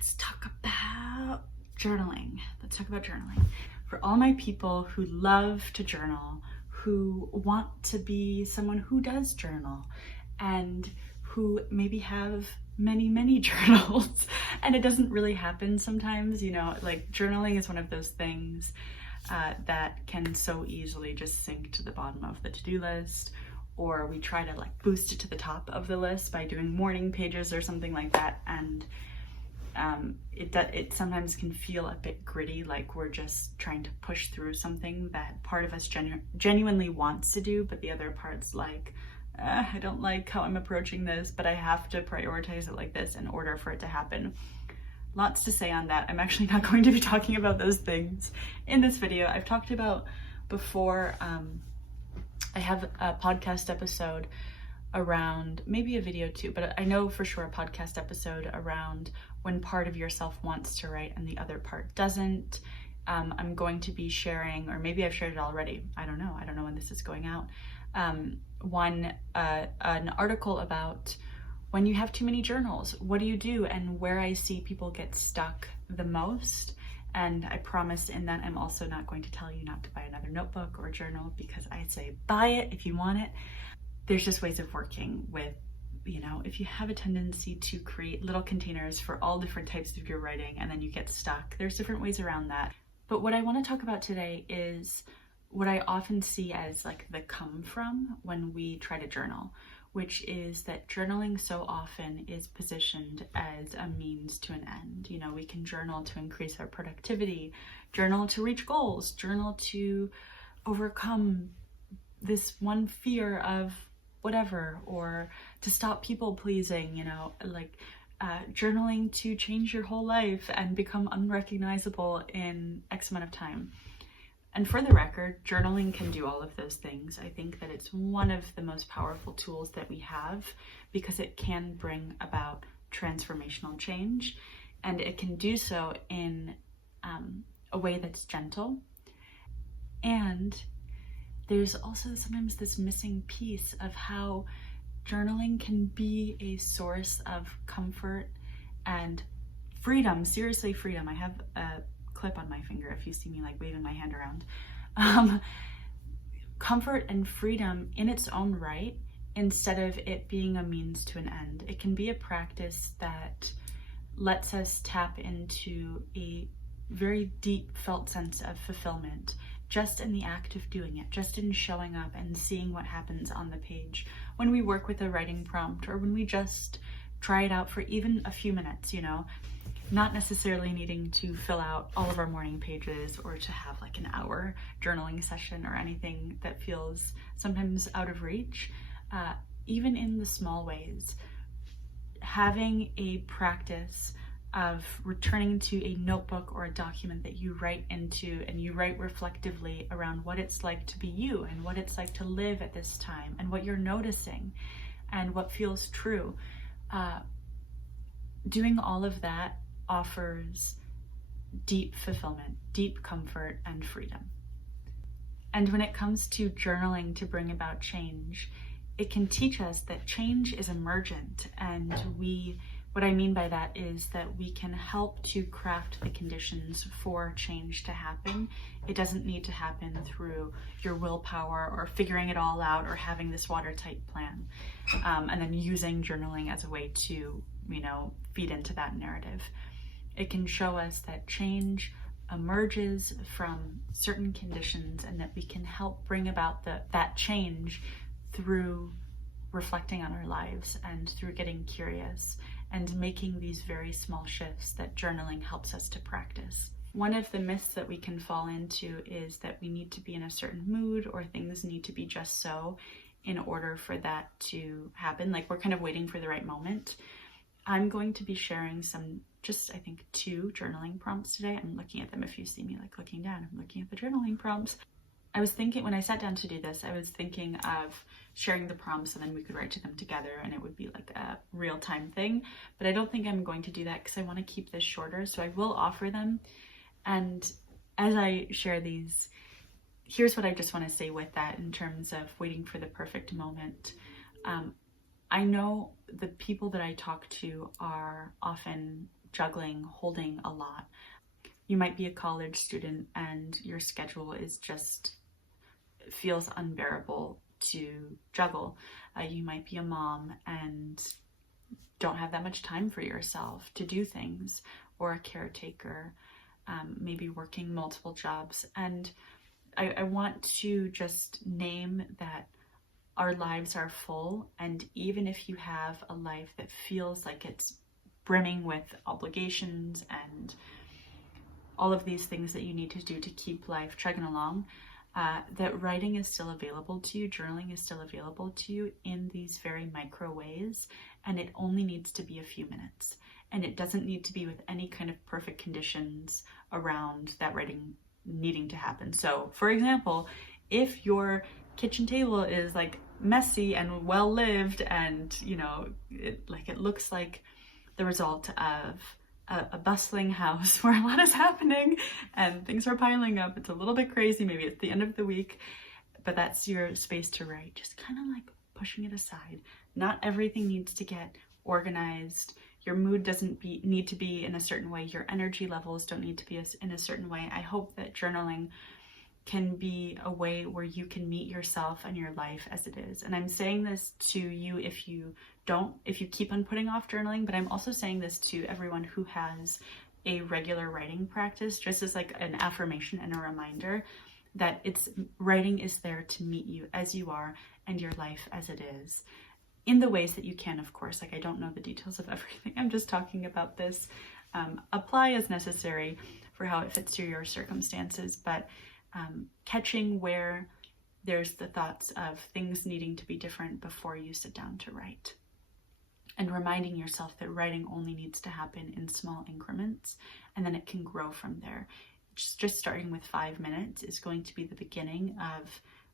let's talk about journaling. Let's talk about journaling. For all my people who love to journal, who want to be someone who does journal, and who maybe have many journals, and it doesn't really happen sometimes, you know, like journaling is one of those things that can so easily just sink to the bottom of the to-do list, or we try to like boost it to the top of the list by doing morning pages or something like that, and it sometimes can feel a bit gritty, like we're just trying to push through something that part of us genuinely wants to do, but the other part's like, I don't like how I'm approaching this, but I have to prioritize it like this in order for it to happen. Lots to say on that. I'm actually not going to be talking about those things in this video. I've talked about before, I have a podcast episode around, maybe a video too, but I know for sure a podcast episode around when part of yourself wants to write and the other part doesn't. I'm going to be sharing, or maybe I've shared it already, I don't know when this is going out, an article about when you have too many journals, what do you do, and where I see people get stuck the most. And I promise in that I'm also not going to tell you not to buy another notebook or journal, because I say buy it if you want it. There's just ways of working with, you know, if you have a tendency to create little containers for all different types of your writing and then you get stuck, there's different ways around that. But what I want to talk about today is what I often see as like the come from when we try to journal, which is that journaling so often is positioned as a means to an end. You know, we can journal to increase our productivity, journal to reach goals, journal to overcome this one fear of whatever, or to stop people pleasing, you know, like journaling to change your whole life and become unrecognizable in X amount of time. And for the record, journaling can do all of those things. I think that it's one of the most powerful tools that we have, because it can bring about transformational change, and it can do so in a way that's gentle. And there's also sometimes this missing piece of how journaling can be a source of comfort and freedom, seriously freedom. I have a clip on my finger if you see me like waving my hand around. Comfort and freedom in its own right, instead of it being a means to an end. It can be a practice that lets us tap into a very deep felt sense of fulfillment just in the act of doing it, just in showing up and seeing what happens on the page. When we work with a writing prompt, or when we just try it out for even a few minutes, you know, not necessarily needing to fill out all of our morning pages or to have like an hour journaling session or anything that feels sometimes out of reach. Even in the small ways, having a practice of returning to a notebook or a document that you write into, and you write reflectively around what it's like to be you and what it's like to live at this time and what you're noticing and what feels true. Doing all of that offers deep fulfillment, deep comfort, and freedom. And when it comes to journaling to bring about change, it can teach us that change is emergent, and what I mean by that is that we can help to craft the conditions for change to happen. It doesn't need to happen through your willpower or figuring it all out or having this watertight plan, and then using journaling as a way to, you know, feed into that narrative. It can show us that change emerges from certain conditions, and that we can help bring about that change through reflecting on our lives and through getting curious and making these very small shifts that journaling helps us to practice. One of the myths that we can fall into is that we need to be in a certain mood, or things need to be just so in order for that to happen. Like we're kind of waiting for the right moment. I'm going to be sharing I think 2 journaling prompts today. I'm looking at them. If you see me like looking down, I'm looking at the journaling prompts. I was thinking, when I sat down to do this, I was thinking of sharing the prompts and then we could write to them together and it would be like a real-time thing. But I don't think I'm going to do that because I want to keep this shorter. So I will offer them. And as I share these, here's what I just want to say with that in terms of waiting for the perfect moment. I know the people that I talk to are often juggling, holding a lot. You might be a college student and your schedule is just feels unbearable to juggle. You might be a mom and don't have that much time for yourself to do things, or a caretaker, maybe working multiple jobs. And I want to just name that our lives are full, and even if you have a life that feels like it's brimming with obligations and all of these things that you need to do to keep life chugging along, that writing is still available to you, journaling is still available to you in these very micro ways, and it only needs to be a few minutes. And it doesn't need to be with any kind of perfect conditions around that writing needing to happen. So, for example, if your kitchen table is like messy and well lived, and it looks like the result of a bustling house where a lot is happening and things are piling up, it's a little bit crazy, maybe it's the end of the week, but that's your space to write, just kind of like pushing it aside. Not everything needs to get organized. Your mood doesn't need to be in a certain way. Your energy levels don't need to be in a certain way. I hope that journaling can be a way where you can meet yourself and your life as it is. And I'm saying this to you if you keep on putting off journaling, but I'm also saying this to everyone who has a regular writing practice, just as like an affirmation and a reminder that writing is there to meet you as you are and your life as it is, in the ways that you can, of course. Like, I don't know the details of everything. I'm just talking about this. Apply as necessary for how it fits to your circumstances, but catching where there's the thoughts of things needing to be different before you sit down to write. And reminding yourself that writing only needs to happen in small increments, and then it can grow from there. Just starting with 5 minutes is going to be the beginning of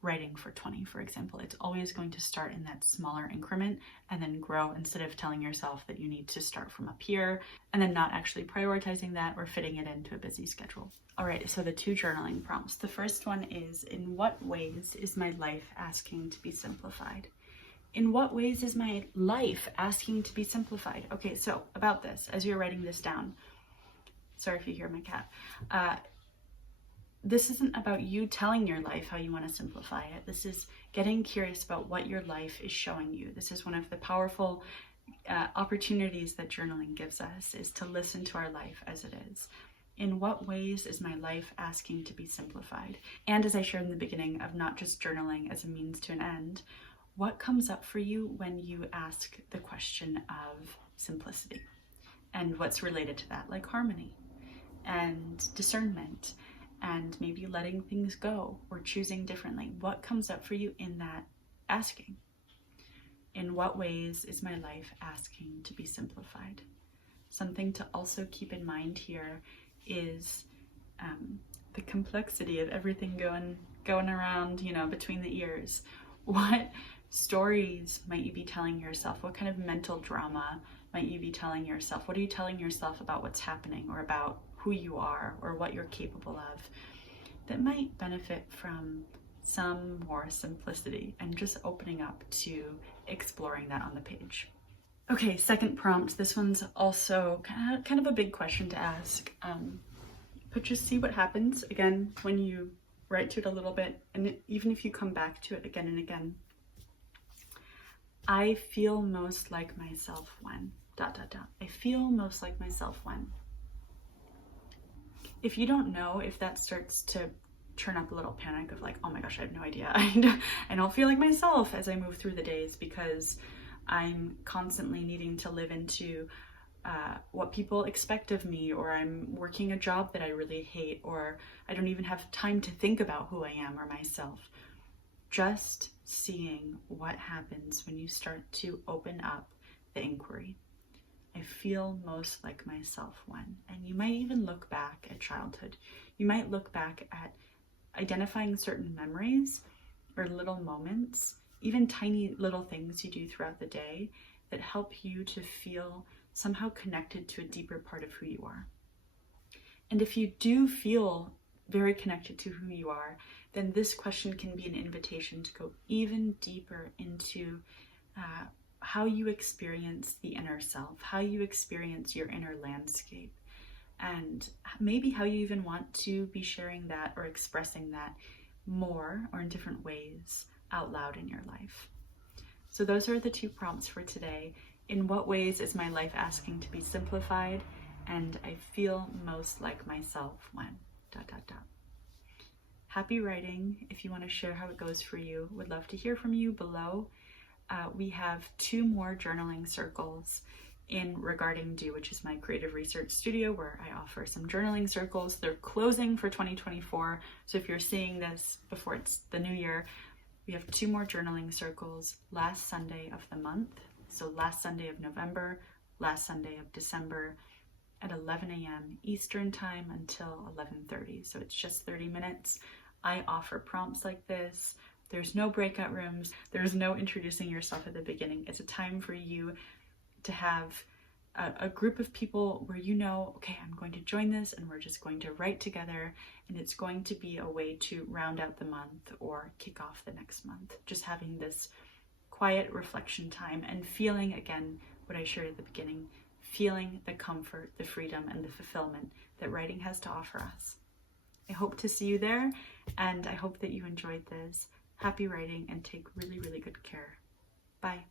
writing for 20, for example. It's always going to start in that smaller increment and then grow, instead of telling yourself that you need to start from up here and then not actually prioritizing that or fitting it into a busy schedule. All right, so the 2 journaling prompts. The first one is, in what ways is my life asking to be simplified? In what ways is my life asking to be simplified? Okay, so about this, as you're writing this down, sorry if you hear my cat, this isn't about you telling your life how you want to simplify it. This is getting curious about what your life is showing you. This is one of the powerful opportunities that journaling gives us, is to listen to our life as it is. In what ways is my life asking to be simplified? And as I shared in the beginning of not just journaling as a means to an end, what comes up for you when you ask the question of simplicity? And what's related to that, like harmony and discernment, and maybe letting things go or choosing differently. What comes up for you in that asking? In what ways is my life asking to be simplified? Something to also keep in mind here is the complexity of everything going around, between the ears. What stories might you be telling yourself? What kind of mental drama might you be telling yourself? What are you telling yourself about what's happening, or about who you are, or what you're capable of, that might benefit from some more simplicity and just opening up to exploring that on the page? Okay, second prompt. This one's also kind of a big question to ask, but just see what happens, again, when you write to it a little bit, and even if you come back to it again and again. I feel most like myself when ... I feel most like myself when. If you don't know if that starts to turn up a little panic of like, oh my gosh, I have no idea. I don't feel like myself as I move through the days, because I'm constantly needing to live into what people expect of me, or I'm working a job that I really hate, or I don't even have time to think about who I am or myself. Just seeing what happens when you start to open up the inquiry. I feel most like myself when. And you might even look back at childhood. You might look back at identifying certain memories or little moments, even tiny little things you do throughout the day that help you to feel somehow connected to a deeper part of who you are. And if you do feel very connected to who you are, then this question can be an invitation to go even deeper into how you experience the inner self, how you experience your inner landscape, and maybe how you even want to be sharing that or expressing that more or in different ways out loud in your life. So those are the 2 prompts for today. In what ways is my life asking to be simplified? And I feel most like myself when ... Happy writing. If you want to share how it goes for you, would love to hear from you below. We have 2 more journaling circles in Regarding Do, which is my creative research studio where I offer some journaling circles. They're closing for 2024. So if you're seeing this before it's the new year, we have 2 more journaling circles last Sunday of the month. So last Sunday of November, last Sunday of December at 11 a.m. Eastern time until 11:30. So it's just 30 minutes. I offer prompts like this. There's no breakout rooms. There's no introducing yourself at the beginning. It's a time for you to have a group of people where you know, okay, I'm going to join this and we're just going to write together, and it's going to be a way to round out the month or kick off the next month. Just having this quiet reflection time and feeling, again, what I shared at the beginning, feeling the comfort, the freedom, and the fulfillment that writing has to offer us. I hope to see you there, and I hope that you enjoyed this. Happy writing, and take really, really good care. Bye.